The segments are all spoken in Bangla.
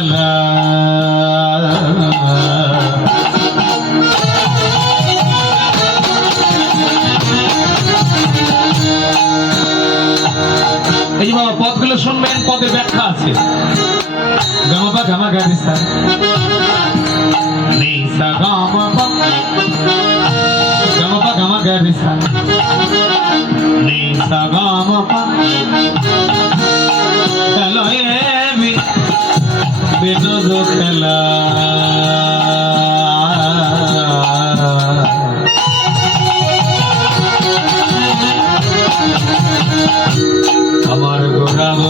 এই বাবা পদগুলো শুনবেন, পদের ব্যাখ্যা আছে। গামা গামা গারিসা নিসা গামা গামা গামা গারিসা নিসা গামা খেলো এ বিনোদ খেলা আমার গোরাব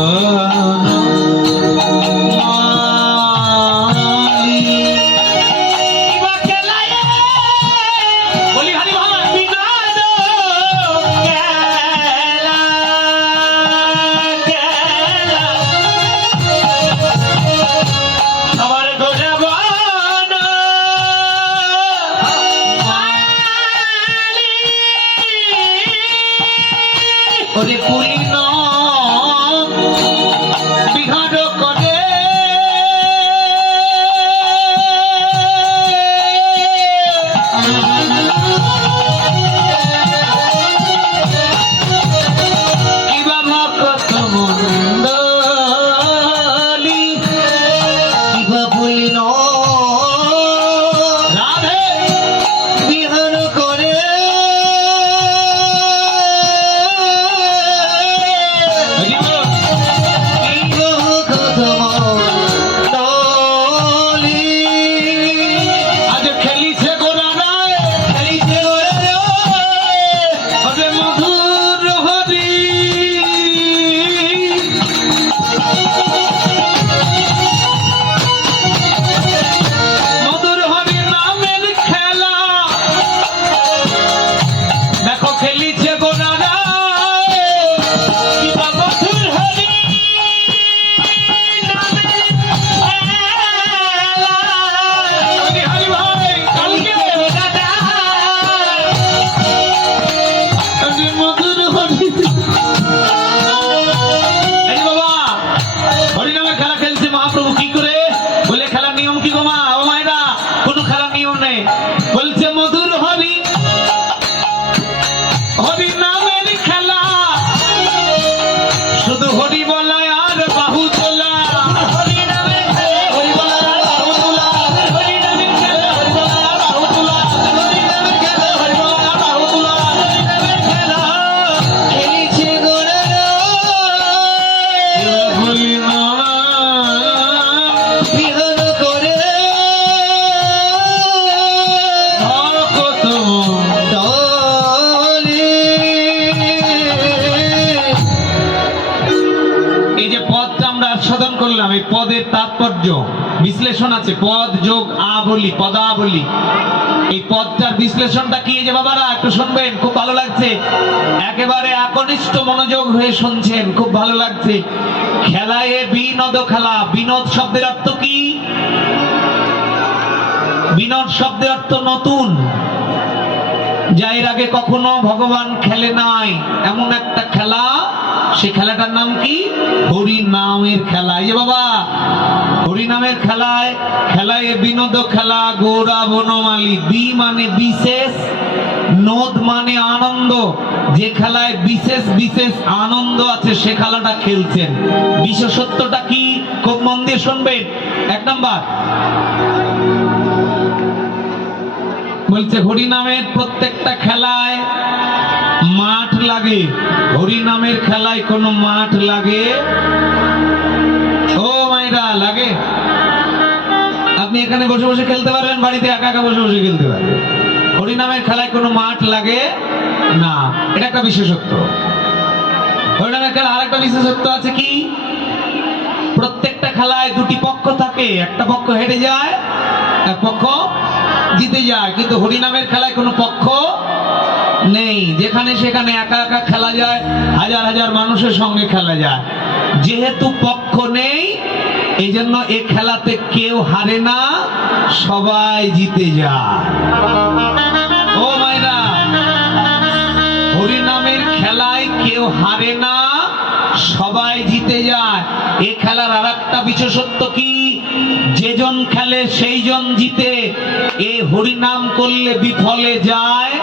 পদের তাৎপর্য বিশ্লেষণ আছে। পদ যোগ আবলি, পদাবলী। এই পদটার বিশ্লেষণটা কি যে বাবারা একটু শুনবেন, খুব ভালো লাগছে। একেবারে একনিষ্ঠ মনোযোগ হয়ে শুনছেন, খুব ভালো লাগছে। খেলায় বিনোদ খেলা। বিনোদ শব্দের অর্থ কি? বিনোদ শব্দের অর্থ নতুন, যা এর আগে কখনো ভগবান খেলে নাই, এমন একটা খেলা। সে খেলাটার নাম কি? হরি নামের খেলা। এই বাবা হরি নামের খেলায়, খেলায় বিনোদ খেলা। গৌরা বনমালী। বি মানে বিশেষ, নোদ মানে আনন্দ। যে খেলায় বিশেষ বিশেষ আনন্দ আছে সে খেলাটা খেলছেন। বিশেষত্বটা কি? খুব মন দিয়ে শুনবেন। এক নাম্বার বলছে হরি নামের প্রত্যেকটা খেলায় মাঠ লাগে। হরি নামের খেলায় কোনো মাঠ লাগে? ও মাইরা লাগে? আপনি এখানে বসে বসে খেলতে পারবেন, বাড়িতে একা একা বসে বসে খেলতে পারবেন। হরি নামের খেলায় কোনো মাঠ লাগে না, এটা একটা বিশেষত্ব। হরি নামের খেলা আরেকটা বিশেষত্ব আছে কি? প্রত্যেকটা খেলায় দুটি পক্ষ থাকে, একটা পক্ষ হেরে যায়, এক পক্ষ জিতে যায়। কিন্তু হরি নামের খেলায় কোনো পক্ষ নেই, যেখানে সেখানে একা একা খেলা যায়, হাজার হাজার মানুষের সঙ্গে খেলা যায়। যেহেতু পক্ষ নেই, এই জন্য এই খেলাতে কেউ হারে না, সবাই জিতে যায়। ও মাইরা, হরি নামের খেলায় কেউ হারে না, সবাই জিতে যায়। এই খেলার আর একটা বিশেষত্ব কি? যেজন খেলে সেই জন জিতে, এ হরিনাম করলে বিফলে যায়।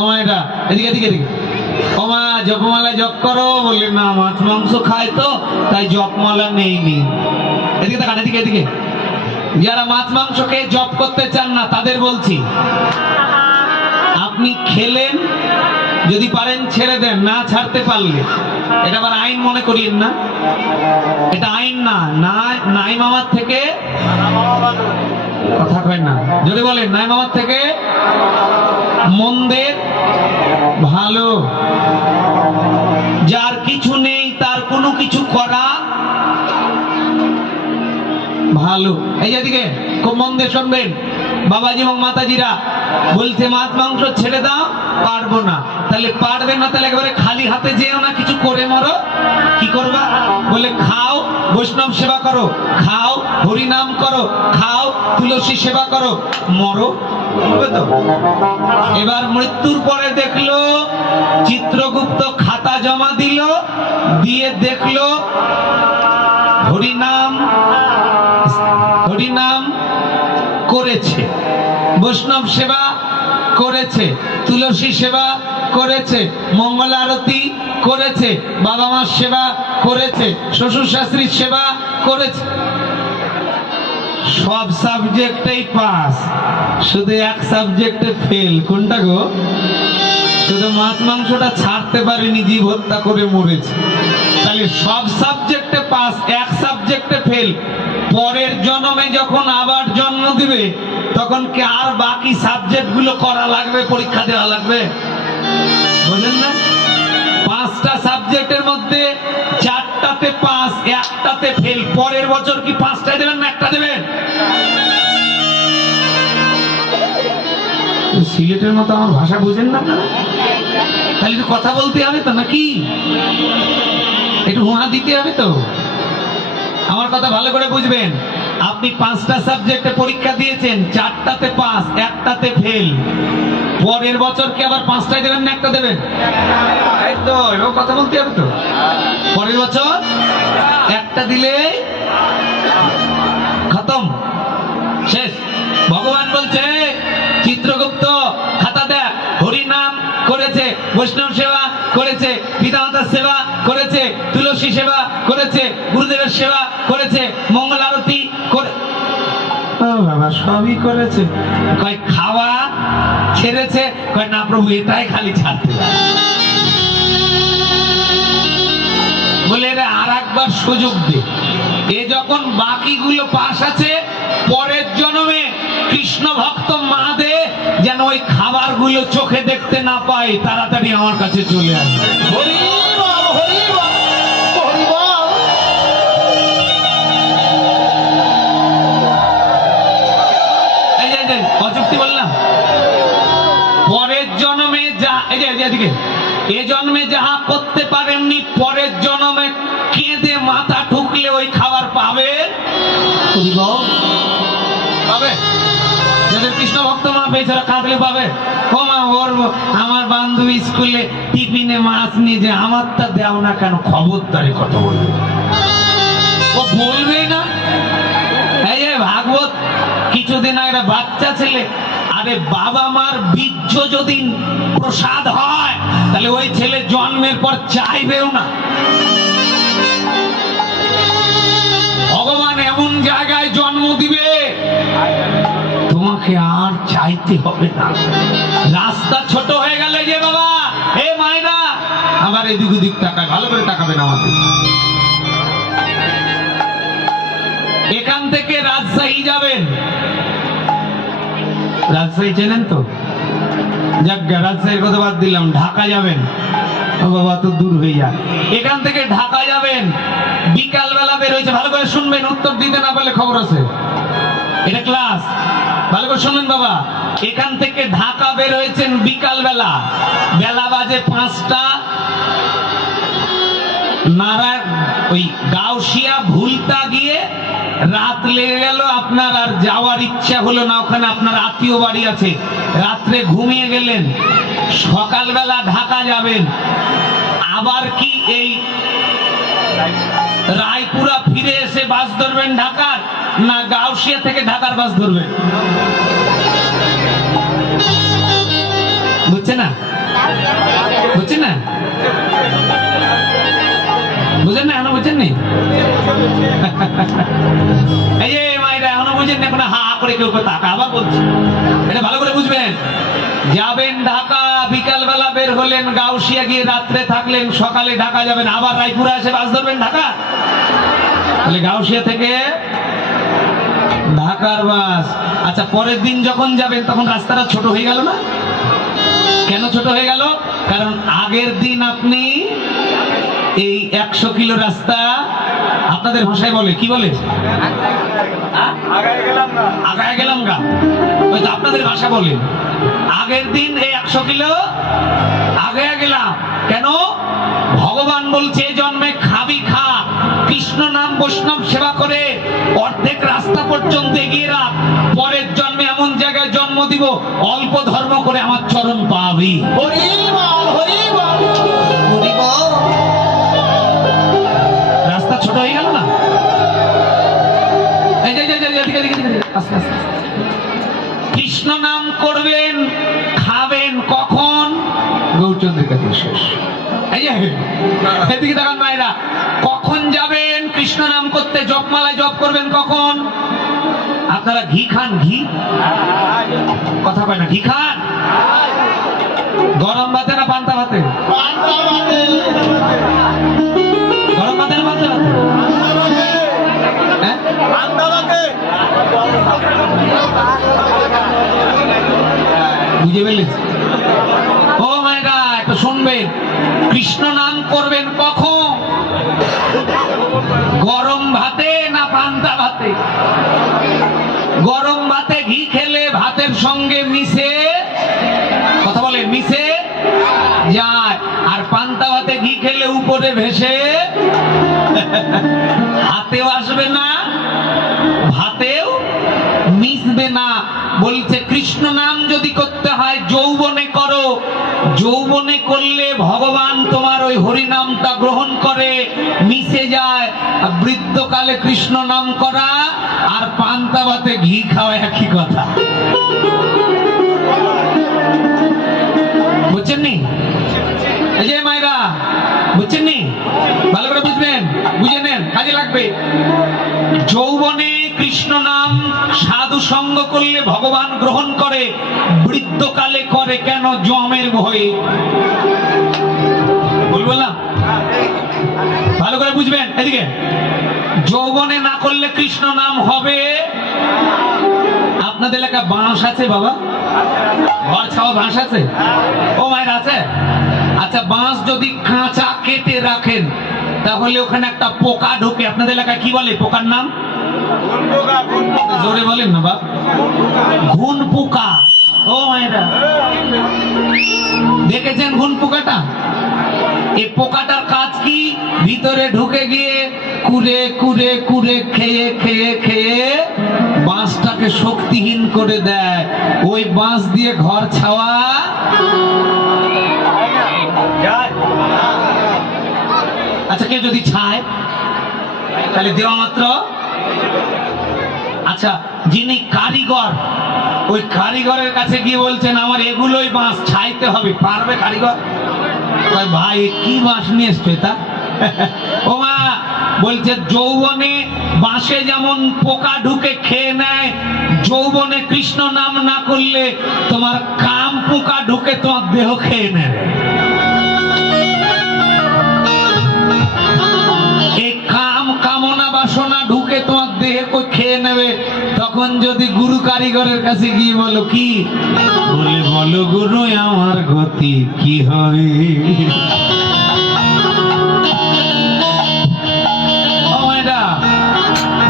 ওমায়রা এদিকে এদিকে এদিকে, ওমা জপমালা জপ করো, বললে না মাছ মাংস খায় তো তাই জপমালা নেইনি। এদিকে তাকান, এদিকে এদিকে। যারা মাছ মাংস খেয়ে জপ করতে চান না তাদের বলছি, আপনি খেলেন, যদি পারেন ছেড়ে দেন, না ছাড়তে পারলে এটা আবার আইন মনে করিয়েন না, এটা আইন না। নাই মামার থেকে কথা কয় না, যদি বলেন নাই মামার থেকে মন্দের ভালো। যার কিছু নেই তার কোনো কিছু করা ভালো। এই যেদিকে খুব মন দিয়ে শুনবেন, বাবাজি এবং মাতাজিরা বলছে মাছ মাংস ছেড়ে দাও, পারবো না। তাহলে পারবে না, তাহলে একেবারে খালি হাতে যেও না, কিছু করে মরো। কি করবা? বলে খাও বৈষ্ণব সেবা করো, খাও হরিনাম করো, খাও তুলসী সেবা করো, মরো। তো এবার মৃত্যুর পরে দেখলো চিত্রগুপ্ত খাতা জমা দিল, দিয়ে দেখলো হরিনাম হরিনাম করেছে, বৈষ্ণব সেবা করেছে, তুলসী সেবা করেছে, মঙ্গল আরতি করেছে, বাবা মার সেবা করেছে, শ্বশুর শাশুড়ির সেবা করেছে, সব সাবজেক্টেই পাস, শুধু এক সাবজেক্টে ফেল। কোনটা গো? শুধু মাছ মাংসটা ছাড়তে পারেনি, জীব হত্যা করে মরেছে। তাহলে সব সাবজেক্টে পাস, এক সাবজেক্টে ফেল। পরের জন্মে যখন আবার জন্ম দিবে তখন কি আর বাকি সাবজেক্ট গুলো করা লাগবে, পরীক্ষা দেওয়া লাগবে? বুঝলেন না? 5টা সাবজেক্টের মধ্যে 4টাতে পাস, 1টাতে ফেল। পরের বছর কি 5টায় দেবেন না 1টা দেবেন? সিলেটের মতো আমার ভাষা বুঝেন না আপনারা? তাহলে একটু কথা বলতে হবে তো, নাকি একটু হুঁয়া দিতে হবে তো? আমার কথা ভালো করে বুঝবেন। আপনি 5টা সাবজেক্টে পরীক্ষা দিয়েছেন, 4টাতে পাস, 1টাতে ফেল। পরের বছর কি আবার 5টায় দেবেন না 1টা দেবেন? এই তো, এবার কথা বলতে হবে তো। পরের বছর 1টা দিলে খতম, শেষ। ভগবান বলছে চিত্রগুপ্ত খাতা দেখ, হরিনাম করেছে, বৈষ্ণব সেবা করেছে, পিতামাতার সেবা করেছে, তুলসী সেবা করেছে, গুরুদেবের সেবা করেছে, মঙ্গল আরতি করে, বাবা সবই করেছে। কয় খাওয়া ছেড়েছে? কয় না প্রভু, এটাই খালি ছাড়তে পারে। বলে এরা আর একবার সুযোগ দে। এ যখন বাকিগুলো পাশ আছে, পরের জন্মে কৃষ্ণ ভক্ত মা দে, যেন ওই খাবার গুলো চোখে দেখতে না পাই, তাড়াতাড়ি আমার কাছে চলে আসবে। অযুক্তি বললাম? পরের জন্মে যা, এই যে এদিকে, এ জন্মে যাহা করতে পারেননি, পরের জন্মে কেঁদে মাথা ঠুকলে ওই খাবার পাবে, পাবে। যাদের কৃষ্ণ ভক্ত মা বেচারা কাঁদলে পাবে। ও মা, ওর আমার বান্ধবী স্কুলে টিফিনে মাছ নিয়ে যে, আমারটা দেও না কেন? খবরদারি কত বলবে, ও বলবেই না। এই যে ভাগবত কিছুদিন আগে বাচ্চা ছেলে, আরে বাবা মার বীর্য যদি প্রসাদ হয় তাহলে ওই ছেলে জন্মের পর চাইবেও না। ভগবান এমন জায়গায় জন্ম দিবে তোমাকে আর চাইতে হবে না। রাস্তা ছোট হয়ে গেলে যে বাবা, হে মায়েরা, আবার এদিক ওদিক তাকায়, ভালো করে তাকাবেন আমাদের। এখান থেকে রাজশাহী যাবেন, রাজশাহী চেনেন তো? যাক, রাজশাহীর কথা বাদ দিলাম। ঢাকা যাবেন, বাবা তো দূর হয়ে যায়। এখান থেকে ঢাকা যাবেন, বিকাল বেলা বের হয়েছে, ভালো করে শুনবেন, উত্তর দিতে না পারলে খবর আছে, এটা ক্লাস, ভালো করে শুনবেন বাবা। এখান থেকে ঢাকা বের হয়েছেন বিকাল বেলা, বেলা বাজে 5টা। নারায়ণ ওই গাউসিয়া ভুলতা গিয়ে রাত লেগে গেল, আপনার আর যাওয়ার ইচ্ছা হলো না, ওখানে আপনার আত্মীয় বাড়ি আছে, রাত্রে ঘুমিয়ে গেলেন। সকালবেলা ঢাকা যাবেন, আবার কি এই রায়পুরা ফিরে এসে বাস ধরবেন ঢাকার, না গাউসিয়া থেকে ঢাকার বাস ধরবেন? বুঝছে না? বুঝছেন না? বুঝেন না? এখনো বুঝছেন নি? এই যে মায়েরা এখনো বুঝেন না, এখন হা করে কেউ তাকা আবার বলছে। এটা ভালো করে বুঝবেন। যাবেন ঢাকা, বিকাল বেলা বের হলেন, গাউসিয়া গিয়ে রাত্রে থাকলেন, সকালে ঢাকা যাবেন, আবার রায়পুরা এসে বাস ধরবেন ঢাকা। তাহলে গাউসিয়া থেকে ঢাকার বাস। আচ্ছা, পরের দিন যখন যাবেন তখন রাস্তাটা ছোট হয়ে গেল না? কেন ছোট হয়ে গেল? কারণ আগের দিন আপনি এই 100 কিলো রাস্তা, আপনাদের ভাষায় বলে কি বলে, আগায় গেলাম গা, ওই তো আপনাদের ভাষা বলে আগের দিন এই 100 কিলো আগায় গেলাম। কেন? ভগবান বলছে জন্মে খাবি খা, কৃষ্ণ নাম বৈষ্ণব সেবা করে অর্ধেক রাস্তা পর্যন্ত এগিয়ে রাখ, পরের জন্মে এমন জায়গায় জন্ম দিব অল্প ধর্ম করে আমার চরণ পাবি। রাস্তা ছোট হয়ে গেল না? কৃষ্ণ নাম করবেন, খাবেন কখন? গৌরচন্দ্রের কাছে শেষ। এদিকে দেখান মায়েরা, কখন যাবেন কৃষ্ণ নাম করতে? জপমালায় জপ করবেন কখন? আপনারা ঘি খান? ঘি কথা কয় না, ঘি খান? গরম ভাতে না পান্তা ভাতে? গরম ভাতে না পান্তা ভাতে? বুঝে ফেলেছি। ও মায়েরা একটু শুনবেন, কৃষ্ণ নাম করবেন কখন? গরম ভাতে না পান্তা ভাতে? গরম ভাতে ঘি খেলে ভাতের সঙ্গে মিশে, কথা বলে, মিশে যায়, আর পান্তা ভাতে ঘি খেলে উপরে ভেসে হাতেও আসবে না, ভাতেও মিশবে না। বলছে কৃষ্ণ নাম যদি করতে হয় যৌবনে করো, যৌবনে করলে ভগবান তোমার ওই হরি নামটা গ্রহণ করে মিশে যায়। বৃদ্ধকালে কৃষ্ণ নাম করা আর পান্তা ভাতে ঘি খাওয়া একই কথা। বুঝছেন নি? এই যে মায়েরা, বুঝছেন নি? ভালো করে বুঝবেন, বুঝে নেন, কাজে লাগবে। যৌবনে কৃষ্ণ নাম সাধু সঙ্গ করলে ভগবান গ্রহণ করে, বৃদ্ধকালে করে কেন? জমের ভয়ে। বলবো না? ভালো করে বুঝবেন। এদিকে যৌবনে না করলে কৃষ্ণ নাম হবে। আপনাদের এলাকা বাঁশ আছে বাবা? ঘর ছাওয়া বাঁশ আছে? ও মায়ের আছে? আচ্ছা, বাঁশ যদি কাঁচা কেটে রাখেন তাহলে ওখানে একটা পোকা ঢোকে, আপনাদের এলাকায় কি বলে পোকার নাম? জোরে বলেন না বাপ। ঘুন পোকা। ও মায়েরা দেখেছেন ঘুন পোকাটা? এই পোকাটার কাজ কি? ভিতরে ঢুকে গিয়ে কুড়ে কুড়ে কুড়ে খেয়ে খেয়ে খেয়ে বাঁশটাকে শক্তিহীন করে দেয়। ওই বাঁশ দিয়ে ঘর ছাওয়া আচ্ছা, কেউ যদি ছায় তাহলে দেওয়া মাত্র। আচ্ছা, যিনি কারিগর, ওই কারিগরের কাছে গিয়ে বলছেন আমার এগুলোই বাঁশ ছাইতে হবে, পারবে কারিগর? ভাই কি বাঁশ নিয়ে এসছো এটা? ও মা বলছে যৌবনে বাঁশে যেমন পোকা ঢুকে খেয়ে নেয়, যৌবনে কৃষ্ণ নাম না করলে তোমার কাম পোকা ঢুকে তোমার দেহ খেয়ে নেয়। এই কাম কামনা বাসনা ঢুকে তোমার দেহে খেয়ে নেবে। তখন যদি গুরু কারিগরের কাছে গিয়ে বলো কি বলে, বলো গুরু আমার গতি কি হবে?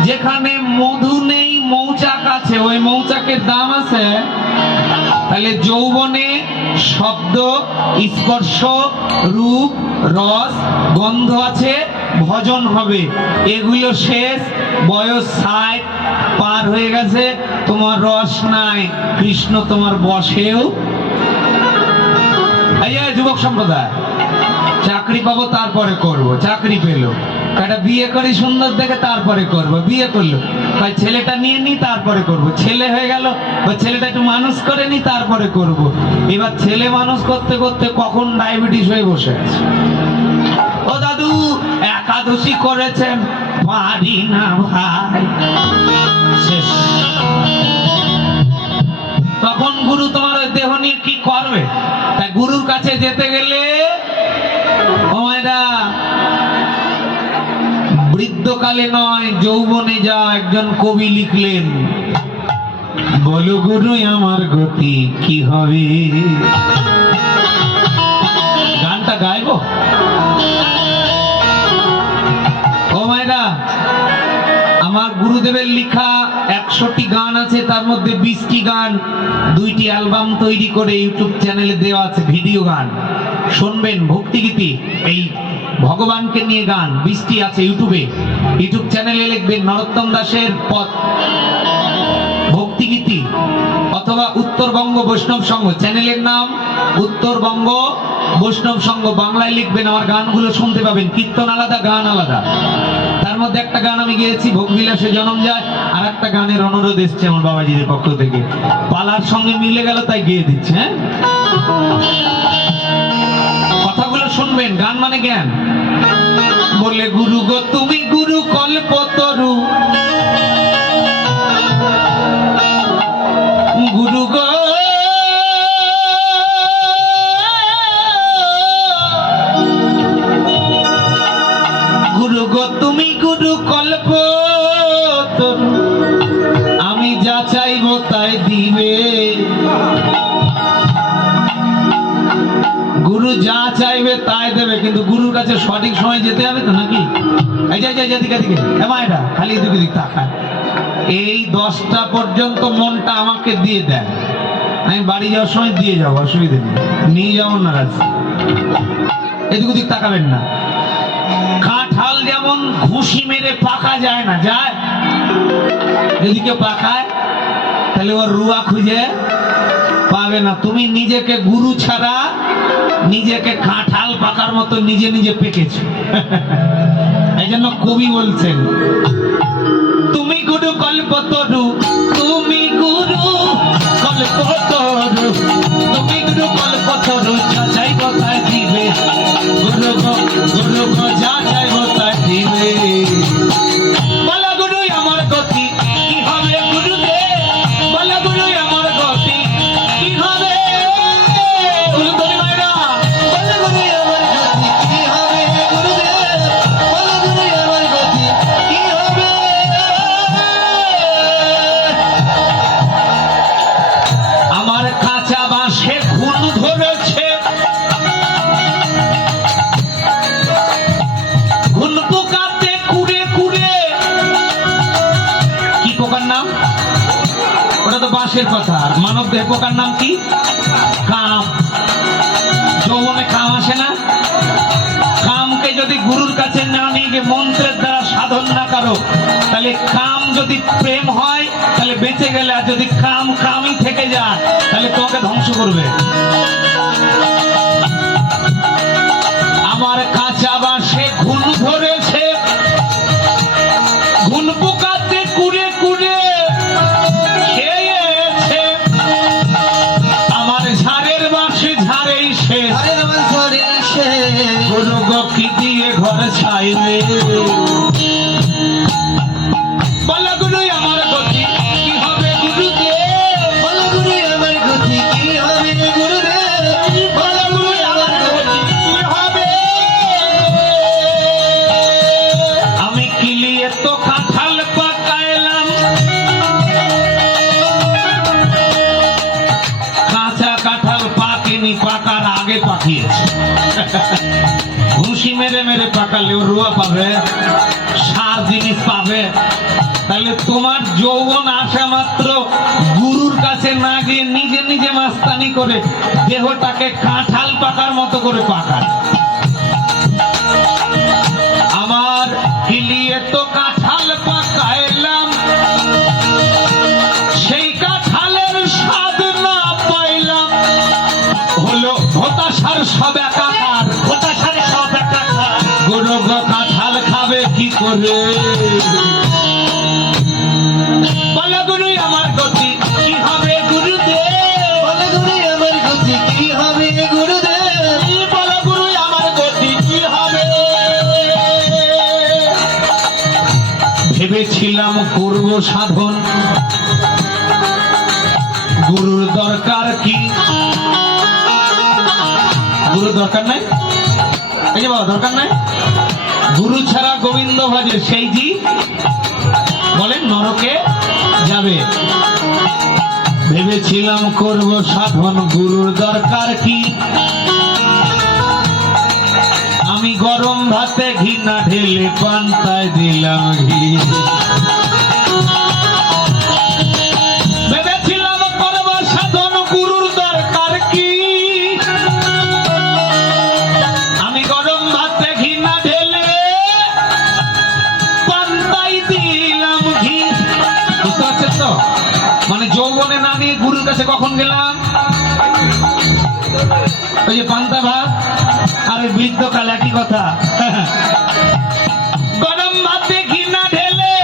যেখানে মধু নেই মৌচাক আছে, ওই মৌচাকের দাম আছে। তাহলে যৌবনে শব্দ, স্পর্শ, রূপ, রস, গন্ধ আছে, ভজন হবে, এগুলো শেষ। বয়স 60 পার হয়ে গেছে, তোমার রস নাই, কৃষ্ণ তোমার বসেও। এই যুবক সম্প্রদায়, চাকরি পাবো তারপরে করব, চাকরি পেলো একটা বিয়ে করি সুন্দর দেখে তারপরে করব। বিয়ে করলো, ভাই ছেলেটা নিয়ে নি তারপরে করব। ছেলে হয়ে গেল, ওই ছেলেটা একটু মানুষ করে নি তারপরে করব। এবার ছেলে মানুষ করতে করতে কখন ডায়াবেটিস হয়ে বসে আছে। ও দাদু একাদশী করেছেন, পারি না ভাই। শেষ। তখন গুরু তোমার ওই দেহ নিয়ে কি করবে? তাই গুরুর কাছে যেতে গেলে বৃদ্ধকালে নয়, যৌবনে যা। একজন কবি লিখলেন, বলো গুরু আমার গতি কি হবে। গানটা গাইব ও মায়েরা। আমার গুরুদেবের লিখা 100টি গান আছে, তার মধ্যে 20টি গান 2টি অ্যালবাম তৈরি করে ইউটিউব চ্যানেলে দেওয়া আছে, ভিডিও গান শুনবেন। ভক্তিগীতি, এই ভগবানকে নিয়ে গান 20টি আছে ইউটিউবে। ইউটিউব চ্যানেলে লিখবেন নরোত্তম দাসের পথ ভক্তিগীতি, অথবা উত্তরবঙ্গ বৈষ্ণব সংঘ, চ্যানেলের নাম উত্তরবঙ্গ বৈষ্ণব সংঘ। বাংলায় লিখবেন, আমার গানগুলো শুনতে পাবেন। কীর্তন আলাদা, গান আলাদা। তার মধ্যে একটা গান আমি গেয়েছি, ভোগবিলাসে জনম যায়। আর একটা গানের অনুরোধ এসছে আমার বাবাজিদের পক্ষ থেকে, পালার সঙ্গে মিলে গেল তাই গেয়ে দিচ্ছে। হ্যাঁ, কথাগুলো শুনবেন। গান মানে জ্ঞান। বলে গুরু গো তুমি গুরু কল্পতরু, গুরু গো গুরু গো তুমি গুরু কল্পতরু, আমি যা চাইবো তাই দিবে। গুরু যা চাইবে তাই দেবে, কিন্তু গুরুর কাছে সঠিক সময় যেতে হবে তো, নাকি? এই যে যেদিকে দিকে এটা খালি এদিকে দিক তাকায়। এই 10টা পর্যন্ত মনটা আমাকে দিয়ে দেন, আমি বাড়ি যাওয়ার সময় দিয়ে যাবো, অসুবিধা নেই, নিয়ে যাবো না। এদিক ওদিক তাকাবেন না। কাঁঠাল যেমন ঘুষি মেরে পাকা যায় না, যায়? যদি কেউ পাকায় তাহলে ওর রুয়া খুঁজে পাবে না। তুমি নিজেকে গুরু ছাড়া নিজেকে কাঁঠাল পাকার মতো নিজে নিজে পেকেছো। এই জন্য কবি বলছেন, তুমি গুরু কল্পতরু, তুমি গুরু কল্পতরু, তুমি গুরু কল্পতরু, যা চাইবো তাই দিবে। গুরু গো যা চাইবো তাই দিবে। বলা গুরু আমার গতি কি হবে গুরুদেব, বলা গুরু আমার গতি কি হবে। কথা, মানব দেহ পোকার নাম কি? কাম। যৌবনে কাম আসে না? কামকে যদি গুরুর কাছে না নিয়ে গিয়ে মন্ত্রের দ্বারা সাধন না করো, তাহলে কাম যদি প্রেম হয় তাহলে বেঁচে গেলে, আর যদি কামই থেকে যায় তাহলে তোমাকে ধ্বংস করবে। আমার কাঁচা বাঁশে ঘুন ধরেছে, ঘুন পোকাতে কুড়ে কুড়ে গুরু গকি দিয়ে ঘর ছাইবে। বলা গুরু আমার গতি কি হবে গুরুদেব, বলা গুরু আমার গতি কি হবে গুরুদেব, বলা গুরু আমার গতি কি হবে। আমি কিলিয়ে তো কাঁঠাল পাকাইলাম, কাঁচা কাঁঠাল পাকেনি, পাকার আগে পাকিয়েছে। ঘুষি মেরে মেরে পাকালে ও রুয়া পাবে, সার জিনিস পাবে। তাহলে তোমার যৌবন আসা মাত্র গুরুর কাছে না গিয়ে নিজে নিজে মাস্তানি করে দেহটাকে কাঁঠাল পাকার মতো করে পাকায়। আমার কিলিয়ে তো কাঁঠাল পাকাইলাম, সেই কাঁঠালের স্বাদ না পাইলাম, হলো হতাশার সব একাকার, হতাশার সব একাকার। গুরু গো কাঁঠাল খাবে করে বলো গুরু আমার গতি কি হবে গুরুদেব, বলো গুরু আমার গতি কি হবে গুরুদেব, বলো গুরু আমার গতি কি হবে। ভেবেছিলাম করব সাধন, গুরুর দরকার কি? গুরু দরকার নাই, এই যে বাবা দরকার নাই। গুরু ছাড়া গোবিন্দ ভজে সেই জি বলেন নরকে যাবে। ভেবেছিলাম করব সাধন, গুরুর দরকার কি? আমি গরম ভাতে ঘি না ঢেলে পান্তায় দিলাম ঘি। ভেবেছিলাম করব সাধন, গুরুর দরকার কি? আমি গরম ভাতে ঘি না ঢেলে পান্তায় দিলাম ঘি। বুঝতে পারছেন তো? মানে যৌবনে না নিয়ে গুরুর কাছে কখন গেলাম? ওই যে পান্তা ভাত আর ওই বৃদ্ধকাল একই কথা। গরম ভাতে ঘি না ঢেলে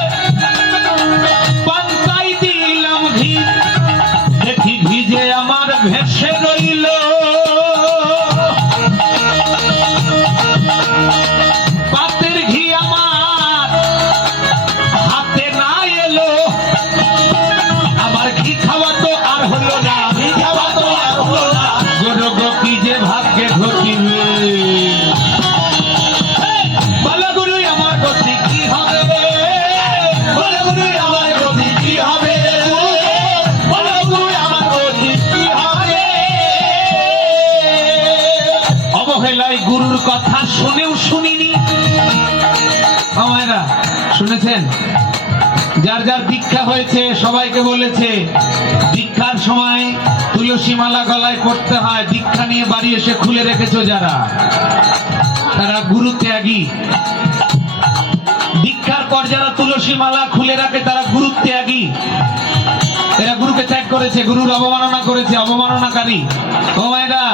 পান্তাই দিলাম ঘি, দেখি ভিজে আমার ভেসে রইল। পাতের ঘি আমার হাতে না এলো, আমার ঘি খাওয়া তো আর হলো না, ঘি খাওয়া তো আর হলো না। গরু গো কি যে ভাগ্যে ঘটিবে, বলো গুরু আমার গতি কি হবে, বলো গুরু আমার গতি কি হবে, বলো গুরু আমার গতি কি হবে। অবহেলায় গুরুর কথা শুনেও শুনিনি। ও মায়েরা শুনেছেন? যার যার দীক্ষা হয়েছে সবাইকে বলেছে দীক্ষার সময় তুলসী মালা গলায় পড়তে হয়। দীক্ষা নিয়ে বাড়ি এসে খুলে রেখেছো যারা, তারা গুরু ত্যাগী। দীক্ষার পর যারা তুলসী মালা খুলে রাখে তারা গুরু ত্যাগী। এরা গুরুকে ত্যাগ করেছে, গুরুর অবমাননা করেছে, অবমাননাকারী। ও মায়েরা,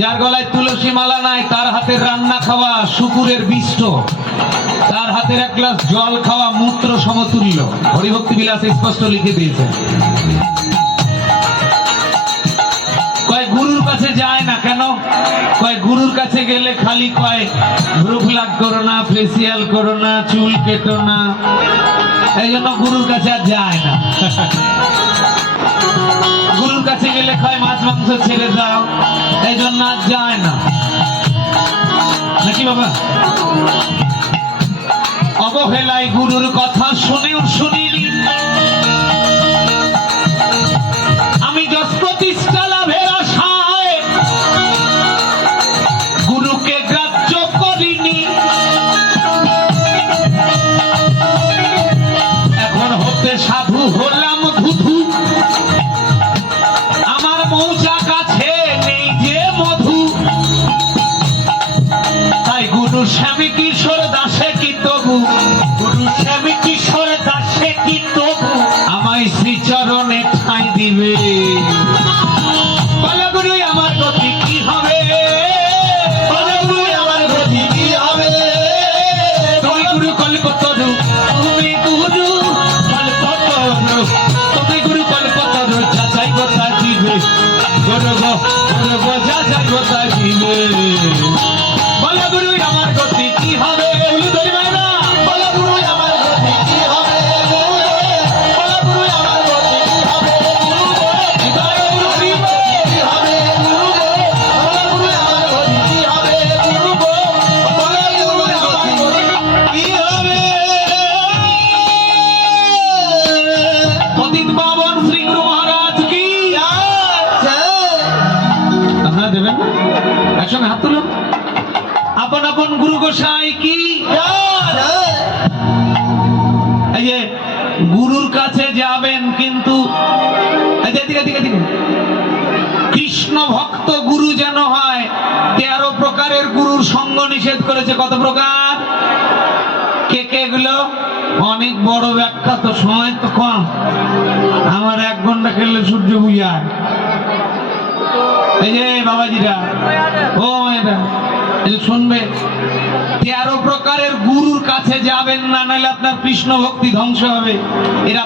যার গলায় তুলসী মালা নাই তার হাতের রান্না খাওয়া শুকুরের বিষ্ট, তার হাতের এক গ্লাস জল খাওয়া মূত্র সমতুল্য। হরিভক্তি বিলাসে স্পষ্ট লিখে দিয়েছে। কয় গুরুর কাছে যায় না কেন? কয় গুরুর কাছে গেলে খালি কয় ভ্রু প্লাক করো না, ফেসিয়াল করো না, চুল কেটো না, এই জন্য গুরুর কাছে আর যায় না। গুরুর কাছে গেলে কয় মাছ মাংস ছেড়ে দাও, এই জন্য আর যায় না, নাকি বাবা? অবহেলায় গুরুর কথা শুনেও শুনিনি। আমি যশ প্রতিষ্ঠা লাভের আশায় গুরুকে গ্রাহ্য করিনি। এখন হতে সাধু হলাম ধুধু, আমার মৌচা কাছে নেই যে মধু। তাই গুরু স্বামী কিশোর দাসে কি তবু, গুরু স্বামী কিশোর দাসে কি তবু আমায় শ্রীচরণে ঠাঁই দিবে। বলো গুরু আমার গতি কি হবে, বলো গুরু আমার গতি কি হবে, তুমি গুরু কল্পতরু, তুমি গুরু কল্পতরু, তুমি গুরু কল্পতরু, যাচাই কথা দিবে, গুরু গো যাচাই কথা দিবে। বলো গুরু আমার গতি কি হবে, উলুধরি মায়েরা, বলো গুরু আমার গতি কি হবে, বলো গুরু আমার গতি কি হবে, হৃদয় গুরু হরি কি হবে গুরু গো, বলো গুরু আমার গতি কি হবে, গুরু গো, বলো গুরু আমার গতি কি হবে। পতিত পাবন শ্রী গুরু মহারাজ কি আপনারা দেবেন না? একসঙ্গে হাত তুলুন। আপন আপন গুরু গোসাই কি। এই যে গুরুর কাছে যাবেন কিন্তু এই যে এদিকে এদিকে এদিকে, কৃষ্ণ ভক্ত গুরু যেন হয়। 13 প্রকারের গুরুর সঙ্গ নিষেধ করেছে। কত প্রকার? কে কে গুলো? অনেক বড় ব্যাখ্যা, তো সময় তো কম। আমার 1 ঘন্টা খেললে সূর্য বুঝায়। এই যে বাবাজিরা, ও মেয়েরা, এই যে শুনবে 13 প্রকারের গুরুর কাছে যাবেন না, নাহলে আপনার কৃষ্ণ ভক্তি ধ্বংস হবে। এরা